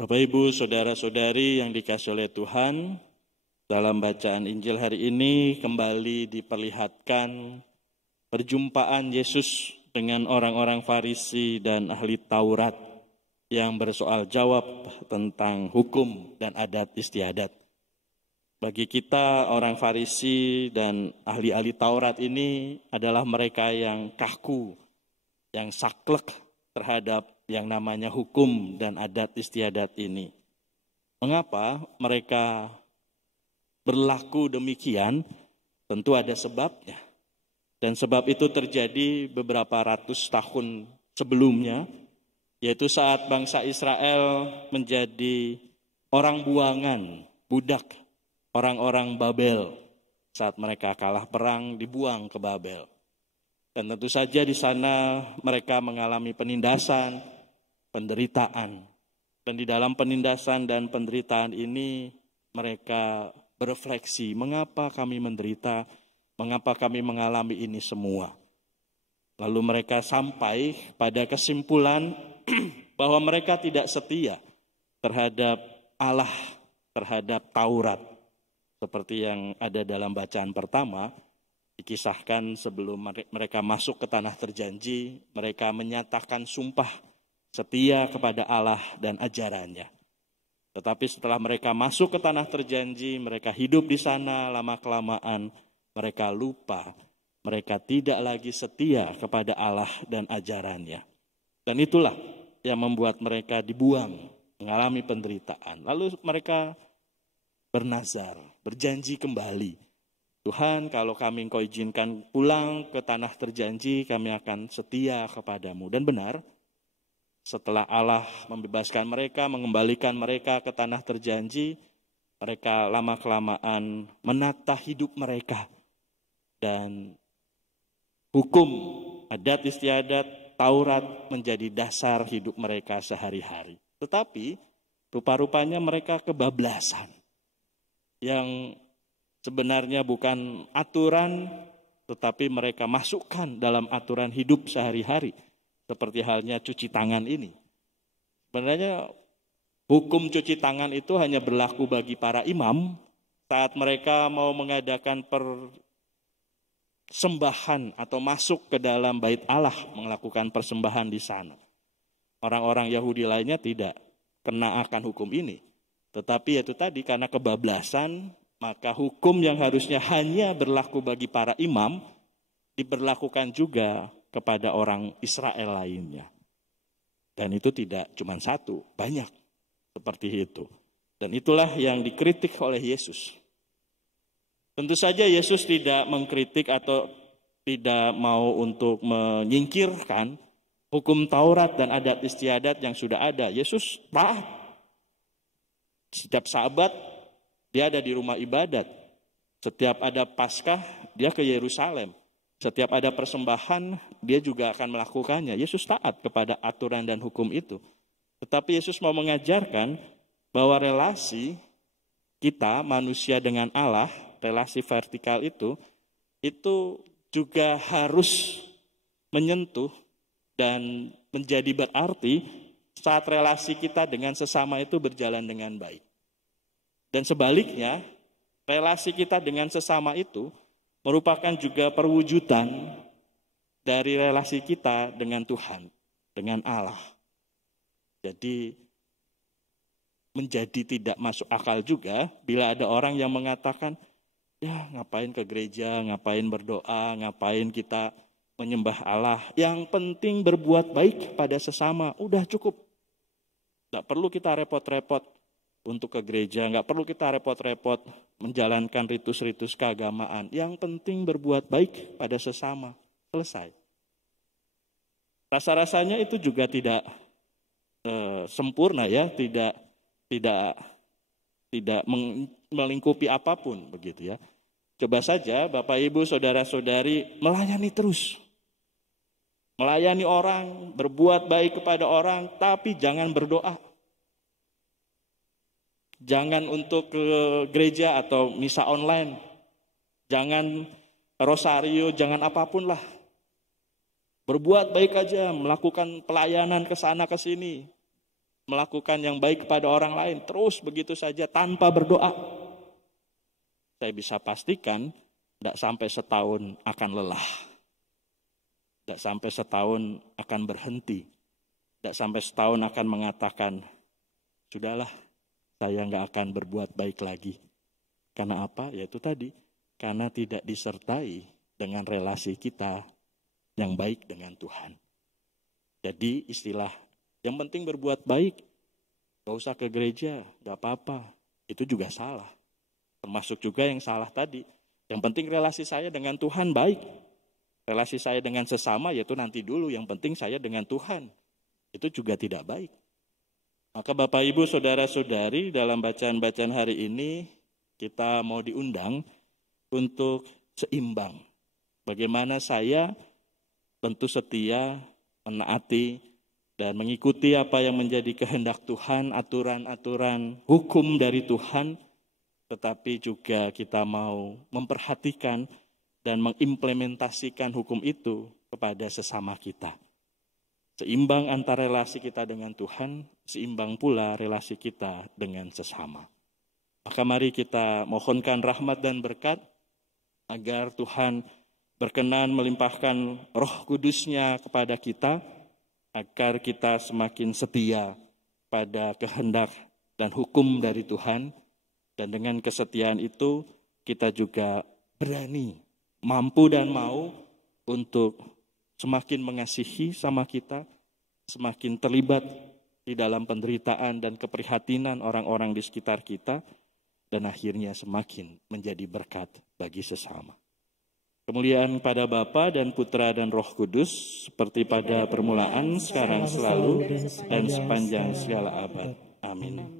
Bapak, Ibu, Saudara-saudari yang dikasihi oleh Tuhan, dalam bacaan Injil hari ini kembali diperlihatkan perjumpaan Yesus dengan orang-orang Farisi dan ahli Taurat yang bersoal jawab tentang hukum dan adat istiadat. Bagi kita orang Farisi dan ahli-ahli Taurat ini adalah mereka yang kaku, yang saklek terhadap yang namanya hukum dan adat istiadat ini. Mengapa mereka berlaku demikian? Tentu ada sebabnya. Dan sebab itu terjadi beberapa ratus tahun sebelumnya, yaitu saat bangsa Israel menjadi orang buangan, budak, orang-orang Babel. Saat mereka kalah perang, dibuang ke Babel. Dan tentu saja di sana mereka mengalami penindasan, penderitaan. Dan di dalam penindasan dan penderitaan ini mereka berefleksi, mengapa kami menderita, mengapa kami mengalami ini semua. Lalu mereka sampai pada kesimpulan bahwa mereka tidak setia terhadap Allah, terhadap Taurat. Seperti yang ada dalam bacaan pertama, dikisahkan sebelum mereka masuk ke tanah terjanji, mereka menyatakan sumpah setia kepada Allah dan ajarannya. Tetapi setelah mereka masuk ke tanah terjanji, mereka hidup di sana lama-kelamaan, mereka lupa, mereka tidak lagi setia kepada Allah dan ajarannya. Dan itulah yang membuat mereka dibuang, mengalami penderitaan. Lalu mereka bernazar, berjanji kembali. Tuhan, kalau kami Engkau izinkan pulang ke tanah terjanji, kami akan setia kepadamu. Dan benar, setelah Allah membebaskan mereka, mengembalikan mereka ke tanah terjanji, mereka lama-kelamaan menata hidup mereka. Dan hukum, adat istiadat, Taurat menjadi dasar hidup mereka sehari-hari. Tetapi rupa-rupanya mereka kebablasan. Yang sebenarnya bukan aturan, tetapi mereka masukkan dalam aturan hidup sehari-hari. Seperti halnya cuci tangan ini. Sebenarnya hukum cuci tangan itu hanya berlaku bagi para imam saat mereka mau mengadakan persembahan atau masuk ke dalam bait Allah melakukan persembahan di sana. Orang-orang Yahudi lainnya tidak kena akan hukum ini. Tetapi itu tadi karena kebablasan, maka hukum yang harusnya hanya berlaku bagi para imam, diberlakukan juga kepada orang Israel lainnya. Dan itu tidak cuma satu, banyak seperti itu. Dan itulah yang dikritik oleh Yesus. Tentu saja Yesus tidak mengkritik atau tidak mau untuk menyingkirkan hukum Taurat dan adat istiadat yang sudah ada. Yesus taat. Setiap Sabat dia ada di rumah ibadat. Setiap ada Paskah, dia ke Yerusalem. Setiap ada persembahan, dia juga akan melakukannya. Yesus taat kepada aturan dan hukum itu. Tetapi Yesus mau mengajarkan bahwa relasi kita, manusia dengan Allah, relasi vertikal itu juga harus menyentuh dan menjadi berarti saat relasi kita dengan sesama itu berjalan dengan baik. Dan sebaliknya, relasi kita dengan sesama itu merupakan juga perwujudan dari relasi kita dengan Tuhan, dengan Allah. Jadi menjadi tidak masuk akal juga bila ada orang yang mengatakan, ya ngapain ke gereja, ngapain berdoa, ngapain kita menyembah Allah. Yang penting berbuat baik pada sesama, udah cukup. Nggak perlu kita repot-repot untuk ke gereja, nggak perlu kita repot-repot menjalankan ritus-ritus keagamaan. Yang penting berbuat baik pada sesama. Selesai. Rasa-rasanya itu juga tidak sempurna ya, tidak melingkupi apapun begitu ya. Coba saja Bapak Ibu Saudara-saudari melayani terus. Melayani orang, berbuat baik kepada orang, tapi jangan berdoa. Jangan untuk ke gereja atau misa online. Jangan rosario, jangan apapun lah. Berbuat baik aja, melakukan pelayanan ke sana ke sini. melakukan yang baik kepada orang lain, terus begitu saja tanpa berdoa, saya bisa pastikan tidak sampai setahun akan lelah. Tidak sampai setahun akan berhenti. Tidak sampai setahun akan mengatakan, sudahlah, saya nggak akan berbuat baik lagi. Karena apa? Yaitu tadi, karena tidak disertai dengan relasi kita yang baik dengan Tuhan. Jadi istilah, yang penting berbuat baik, gak usah ke gereja, gak apa-apa. Itu juga salah. Termasuk juga yang salah tadi. Yang penting relasi saya dengan Tuhan baik. Relasi saya dengan sesama yaitu nanti dulu, yang penting saya dengan Tuhan. Itu juga tidak baik. Maka Bapak Ibu Saudara-saudari, dalam bacaan-bacaan hari ini kita mau diundang untuk seimbang. Bagaimana saya tentu setia, menaati, dan mengikuti apa yang menjadi kehendak Tuhan, aturan-aturan hukum dari Tuhan, tetapi juga kita mau memperhatikan dan mengimplementasikan hukum itu kepada sesama kita. Seimbang antara relasi kita dengan Tuhan, seimbang pula relasi kita dengan sesama. Maka mari kita mohonkan rahmat dan berkat agar Tuhan berkenan melimpahkan Roh Kudus-Nya kepada kita, agar kita semakin setia pada kehendak dan hukum dari Tuhan, dan dengan kesetiaan itu kita juga berani, mampu dan mau untuk semakin mengasihi sama kita, semakin terlibat di dalam penderitaan dan keprihatinan orang-orang di sekitar kita, dan akhirnya semakin menjadi berkat bagi sesama. Kemuliaan pada Bapa dan Putra dan Roh Kudus, seperti pada permulaan, sekarang, selalu, dan sepanjang segala abad. Amin.